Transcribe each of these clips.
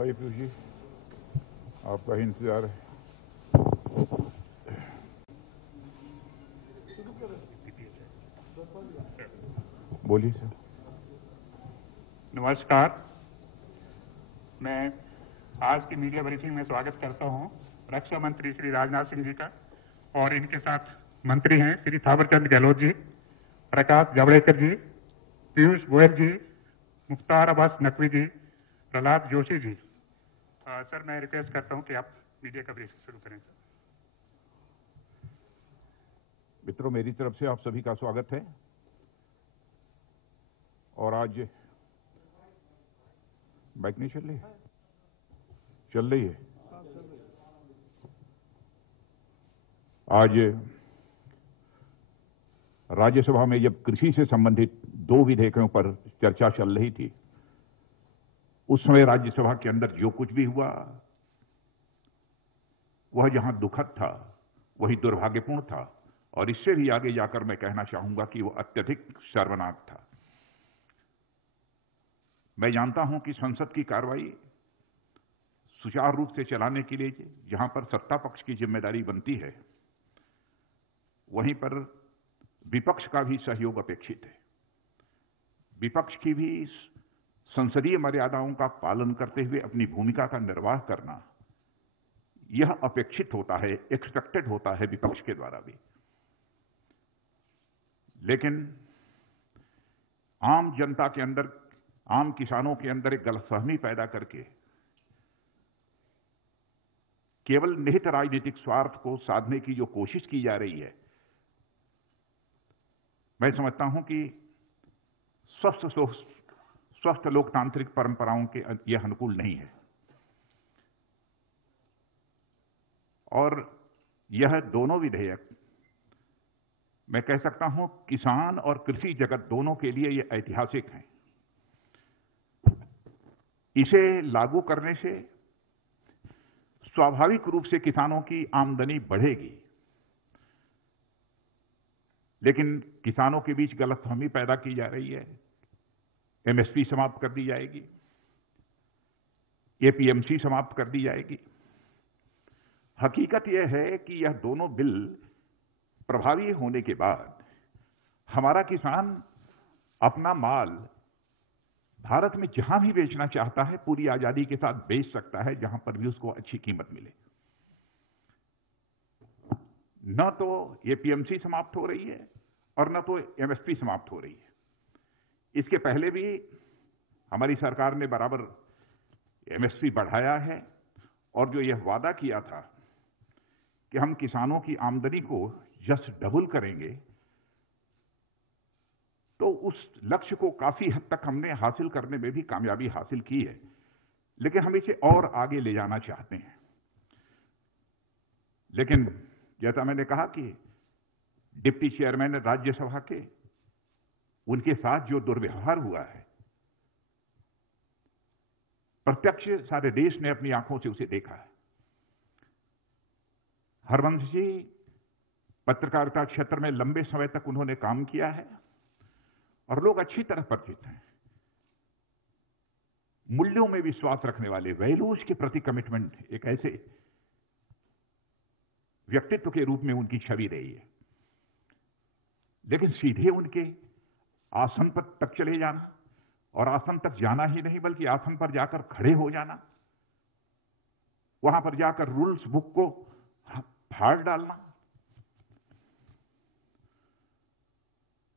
आइए पीयूष जी, आपका ही इंतजार है। बोलिए सर। नमस्कार। मैं आज की मीडिया ब्रीफिंग में स्वागत करता हूं रक्षा मंत्री श्री राजनाथ सिंह जी का, और इनके साथ मंत्री हैं श्री थावरचंद गहलोत जी, प्रकाश जावड़ेकर जी, पीयूष गोयल जी, मुख्तार अब्बास नकवी जी, प्रहलाद जोशी जी। सर, मैं रिक्वेस्ट करता हूं कि आप मीडिया का ब्रीफिंग शुरू करें। सर मित्रों, मेरी तरफ से आप सभी का स्वागत है। और आज बाइक नहीं चल रही है? चल रही है। आज राज्यसभा में जब कृषि से संबंधित 2 विधेयकों पर चर्चा चल रही थी, उस समय राज्यसभा के अंदर जो कुछ भी हुआ वह जहां दुखद था वही दुर्भाग्यपूर्ण था, और इससे भी आगे जाकर मैं कहना चाहूंगा कि वह अत्यधिक शर्मनाक था। मैं जानता हूं कि संसद की कार्रवाई सुचारू रूप से चलाने के लिए जहां पर सत्ता पक्ष की जिम्मेदारी बनती है, वहीं पर विपक्ष का भी सहयोग अपेक्षित है। विपक्ष की भी संसदीय मर्यादाओं का पालन करते हुए अपनी भूमिका का निर्वाह करना यह अपेक्षित होता है, एक्सपेक्टेड होता है विपक्ष के द्वारा भी। लेकिन आम जनता के अंदर, आम किसानों के अंदर एक गलतफहमी पैदा करके केवल निहित राजनीतिक स्वार्थ को साधने की जो कोशिश की जा रही है, मैं समझता हूं कि स्वस्थ लोकतांत्रिक परंपराओं के यह अनुकूल नहीं है। और यह दोनों विधेयक, मैं कह सकता हूं, किसान और कृषि जगत दोनों के लिए यह ऐतिहासिक हैं। इसे लागू करने से स्वाभाविक रूप से किसानों की आमदनी बढ़ेगी, लेकिन किसानों के बीच गलतफहमी पैदा की जा रही है। एमएसपी समाप्त कर दी जाएगी, एपीएमसी समाप्त कर दी जाएगी। हकीकत यह है कि यह दोनों बिल प्रभावी होने के बाद हमारा किसान अपना माल भारत में जहां भी बेचना चाहता है पूरी आजादी के साथ बेच सकता है, जहां पर भी उसको अच्छी कीमत मिले। न तो एपीएमसी समाप्त हो रही है और न तो एमएसपी समाप्त हो रही है। इसके पहले भी हमारी सरकार ने बराबर एमएसपी बढ़ाया है, और जो यह वादा किया था कि हम किसानों की आमदनी को जस्ट डबल करेंगे, तो उस लक्ष्य को काफी हद तक हमने हासिल करने में भी कामयाबी हासिल की है। लेकिन हम इसे और आगे ले जाना चाहते हैं। लेकिन जैसा मैंने कहा कि डिप्टी चेयरमैन राज्यसभा के, उनके साथ जो दुर्व्यवहार हुआ है, प्रत्यक्ष सारे देश ने अपनी आंखों से उसे देखा है। हरवंश जी पत्रकारिता क्षेत्र में लंबे समय तक उन्होंने काम किया है और लोग अच्छी तरह परिचित हैं। मूल्यों में विश्वास रखने वाले, वैल्यूज के प्रति कमिटमेंट, एक ऐसे व्यक्तित्व के रूप में उनकी छवि रही है। लेकिन सीधे उनके आसन पर तक चले जाना, और आसन तक जाना ही नहीं बल्कि आसन पर जाकर खड़े हो जाना, वहां पर जाकर रूल्स बुक को फाड़ डालना,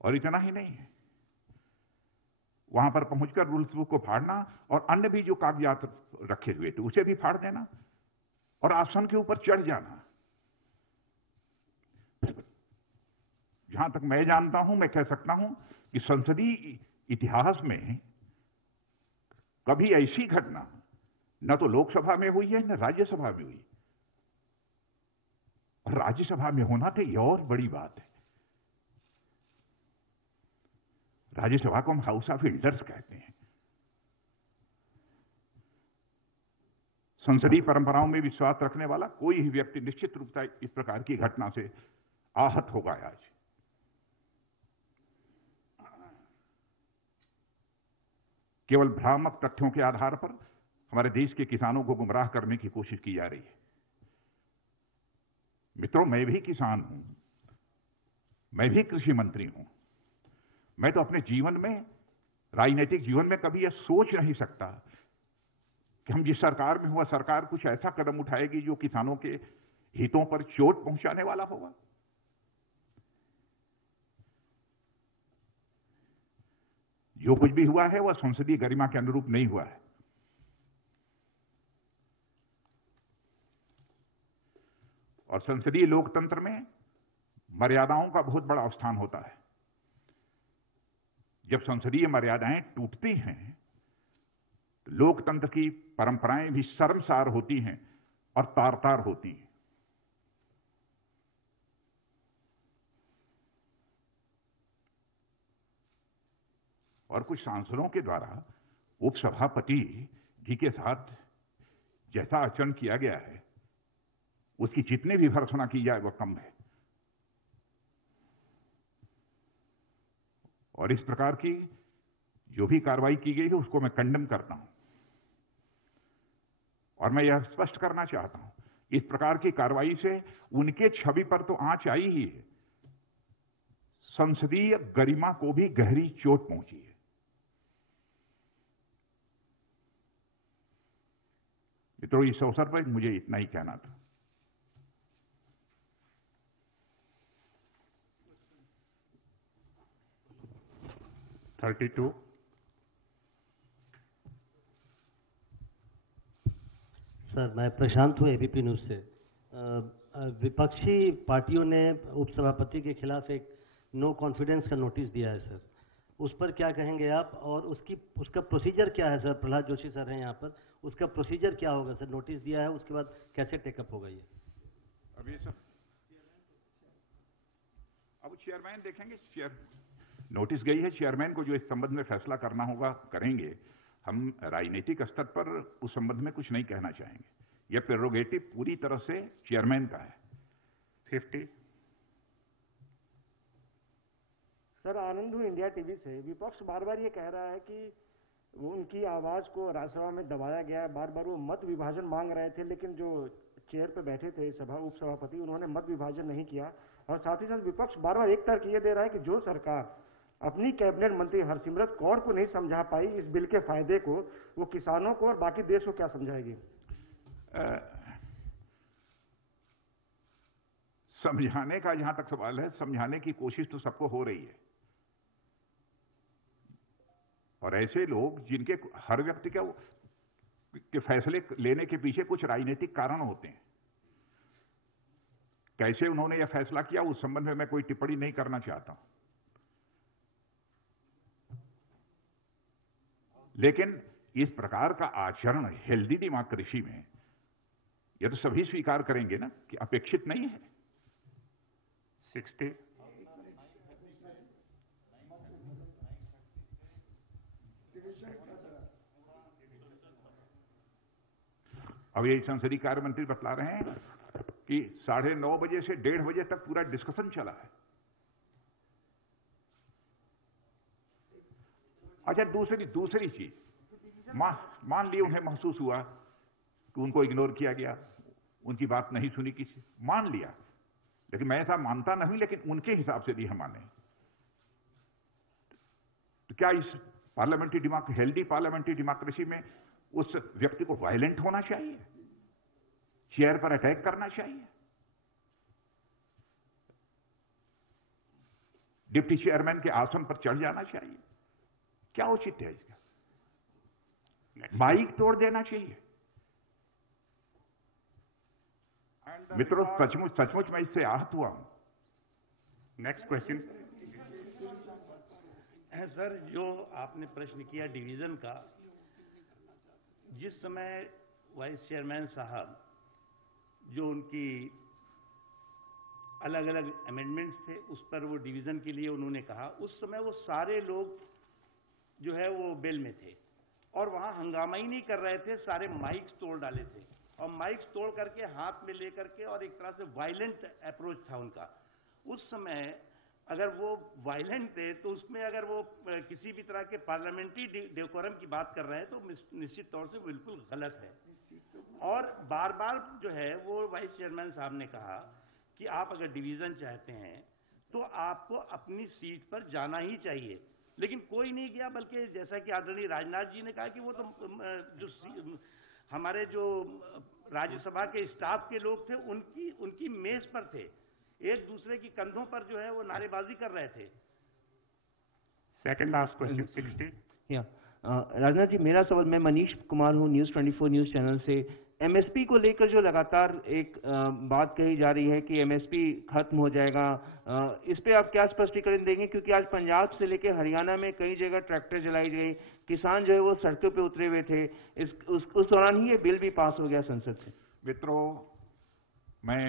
और इतना ही नहीं, वहां पर पहुंचकर रूल्स बुक को फाड़ना और अन्य भी जो कागजात रखे हुए थे उसे भी फाड़ देना और आसन के ऊपर चढ़ जाना। जहां तक मैं जानता हूं, मैं कह सकता हूं कि संसदीय इतिहास में कभी ऐसी घटना न तो लोकसभा में हुई है न राज्यसभा में हुई, और राज्यसभा में होना तो यह और बड़ी बात है। राज्यसभा को हम हाउस ऑफ एल्डर्स कहते हैं। संसदीय परंपराओं में विश्वास रखने वाला कोई ही व्यक्ति निश्चित रूप से इस प्रकार की घटना से आहत होगा। आज केवल भ्रामक तथ्यों के आधार पर हमारे देश के किसानों को गुमराह करने की कोशिश की जा रही है। मित्रों, मैं भी किसान हूं, मैं भी कृषि मंत्री हूं। मैं तो अपने जीवन में, राजनीतिक जीवन में कभी यह सोच नहीं सकता कि हम जिस सरकार में हुआ, सरकार कुछ ऐसा कदम उठाएगी जो किसानों के हितों पर चोट पहुंचाने वाला होगा। जो कुछ भी हुआ है वह संसदीय गरिमा के अनुरूप नहीं हुआ है। और संसदीय लोकतंत्र में मर्यादाओं का बहुत बड़ा स्थान होता है। जब संसदीय मर्यादाएं टूटती हैं तो लोकतंत्र की परंपराएं भी शर्मसार होती हैं और तार-तार होती हैं। और कुछ सांसदों के द्वारा उपसभापति जी के साथ जैसा आचरण किया गया है, उसकी जितनी भी भर्त्सना की जाए वह कम है। और इस प्रकार की जो भी कार्रवाई की गई है उसको मैं कंडेम करता हूं। और मैं यह स्पष्ट करना चाहता हूं, इस प्रकार की कार्रवाई से उनके छवि पर तो आंच आई ही है, संसदीय गरिमा को भी गहरी चोट पहुंची है। मित्रों, इस अवसर पर मुझे इतना ही कहना था। सर, मैं प्रशांत हूँ एबीपी न्यूज से। विपक्षी पार्टियों ने उपसभापति के खिलाफ एक नो कॉन्फिडेंस का नोटिस दिया है सर, उस पर क्या कहेंगे आप? और उसका प्रोसीजर क्या है सर? प्रहलाद जोशी सर हैं यहाँ पर, उसका प्रोसीजर क्या होगा सर? नोटिस दिया है, उसके बाद कैसे टेकअप होगा ये? अभी सर अब चेयरमैन देखेंगे। नोटिस गई है, चेयरमैन को जो इस संबंध में फैसला करना होगा करेंगे। हम राजनीतिक स्तर पर उस संबंध में कुछ नहीं कहना चाहेंगे। यह प्रेरोगेटिव पूरी तरह से चेयरमैन का है। 50 सर, आनंद हूं इंडिया टीवी से। विपक्ष बार बार ये कह रहा है कि वो उनकी आवाज को राज्यसभा में दबाया गया है। बार बार वो मत विभाजन मांग रहे थे, लेकिन जो चेयर पे बैठे थे उपसभापति, उन्होंने मत विभाजन नहीं किया। और साथ ही साथ विपक्ष बार बार एक तर्क ये दे रहा है कि जो सरकार अपनी कैबिनेट मंत्री हरसिमरत कौर को नहीं समझा पाई इस बिल के फायदे को, वो किसानों को और बाकी देश को क्या समझाएगी? समझाने का जहां तक सवाल है, समझाने की कोशिश तो सबको हो रही है। और ऐसे लोग जिनके हर व्यक्ति के फैसले लेने के पीछे कुछ राजनीतिक कारण होते हैं। कैसे उन्होंने यह फैसला किया उस संबंध में मैं कोई टिप्पणी नहीं करना चाहता हूं। लेकिन इस प्रकार का आचरण हेल्दी डेमोक्रेसी में यह तो सभी स्वीकार करेंगे ना कि अपेक्षित नहीं है। 60 अब यही संसदीय कार्य मंत्री बतला रहे हैं कि 9:30 बजे से 1:30 बजे तक पूरा डिस्कशन चला है। अच्छा, दूसरी चीज, मान लिया उन्हें महसूस हुआ कि उनको इग्नोर किया गया, उनकी बात नहीं सुनी किसी, मान लिया। लेकिन मैं ऐसा मानता नहीं, लेकिन उनके हिसाब से भी हम माने। तो क्या इस हेल्दी पार्लियामेंट्री डेमोक्रेसी में उस व्यक्ति को वायलेंट होना चाहिए, चेयर पर अटैक करना चाहिए, डिप्टी चेयरमैन के आसन पर चढ़ जाना चाहिए? क्या औचित्य है इसका? माइक तोड़ देना चाहिए? मित्रों, सचमुच मैं इससे आहत हुआ हूं। नेक्स्ट क्वेश्चन है सर, जो आपने प्रश्न किया डिवीजन का, जिस समय वाइस चेयरमैन साहब जो उनकी अलग अलग अमेंडमेंट्स थे उस पर वो डिवीजन के लिए उन्होंने कहा, उस समय वो सारे लोग जो है वो बेल में थे और वहां हंगामा ही नहीं कर रहे थे, सारे माइक्स तोड़ डाले थे और माइक्स तोड़ करके हाथ में लेकर के, और एक तरह से वायलेंट अप्रोच था उनका। उस समय अगर वो वायलेंट थे तो उसमें अगर वो किसी भी तरह के पार्लियामेंट्री डेकोरम की बात कर रहे हैं तो निश्चित तौर से बिल्कुल गलत है। और बार बार जो है वो वाइस चेयरमैन साहब ने कहा कि आप अगर डिवीजन चाहते हैं तो आपको अपनी सीट पर जाना ही चाहिए, लेकिन कोई नहीं गया, बल्कि जैसा कि आदरणीय राजनाथ जी ने कहा कि वो तो जो हमारे जो राज्यसभा के स्टाफ के लोग थे उनकी मेज पर थे, एक दूसरे की कंधों पर जो है वो नारेबाजी कर रहे थे। Second last question 60। या राजनाथ जी, मेरा सवाल, मैं मनीष कुमार हूँ, न्यूज़ 24 न्यूज़ चैनल से। एमएसपी को लेकर जो लगातार एक बात कही जा रही है कि एमएसपी खत्म हो जाएगा, इस पे आप क्या स्पष्टीकरण देंगे? क्योंकि आज पंजाब से लेकर हरियाणा में कई जगह ट्रैक्टर जलाई गई, किसान जो है वो सड़कों पे उतरे हुए थे, उस दौरान ही ये बिल भी पास हो गया संसद से। मित्रों, मैं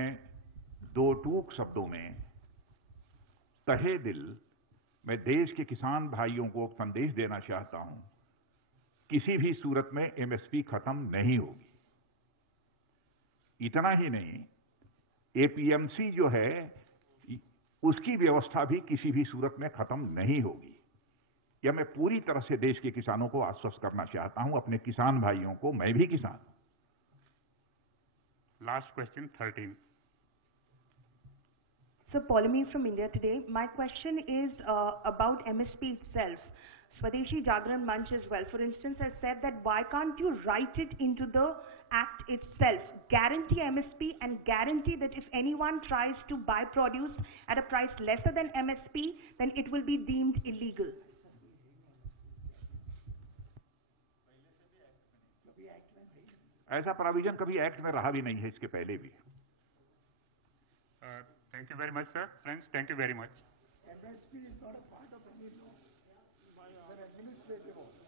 दो टूक शब्दों में तहे दिल मैं देश के किसान भाइयों को संदेश देना चाहता हूं, किसी भी सूरत में एमएसपी खत्म नहीं होगी। इतना ही नहीं, एपीएमसी जो है उसकी व्यवस्था भी किसी भी सूरत में खत्म नहीं होगी। यह मैं पूरी तरह से देश के किसानों को आश्वस्त करना चाहता हूं, अपने किसान भाइयों को। मैं भी किसान हूं। Last question 13। So, Polemy from India Today. My question is about MSP itself. Swadeshi Jagran Manch as well, for instance, has said that why can't you write it into the act itself, guarantee MSP and guarantee that if anyone tries to buy produce at a price lesser than MSP, then it will be deemed illegal. ऐसा provision कभी act में रहा भी नहीं है, इसके पहले भी। Thank you very much, sir. Friends, thank you very much. MSP is not a part of any law. It's an administrative order.